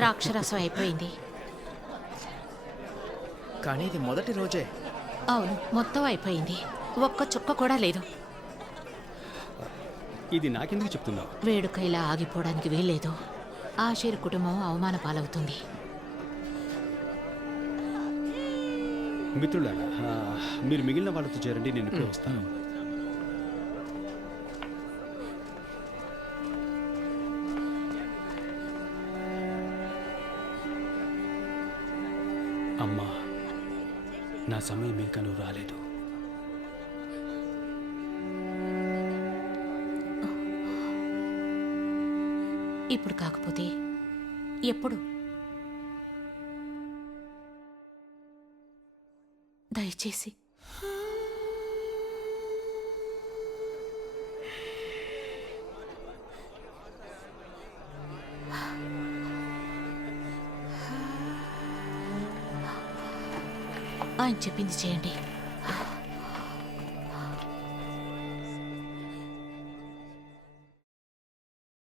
ద్రాక్షరసం అయిపోయింది. కానీ ఇది మొదటి రోజే. అవును, మొత్తం అయిపోయింది. ఒక్క చుక్క కూడా లేదు. ఇది నాకెందుకు చెప్తున్నావు? వేడుక ఇలా ఆగిపోవడానికి వీల్లేదు. ఆషీర్ కుటుంబం అవమాన పాలవుతుంది. మిత్రులారా, మీరు మిగిలిన వాళ్ళతో చేరండి, నేను ఇప్పుడే వస్తాను. అమ్మా, నా సమయం ఇంకా నువ్వు రాలేదు. ఇప్పుడు కాకపోతే ఎప్పుడు? దయచేసి ఆయన చెప్పింది చేయండి.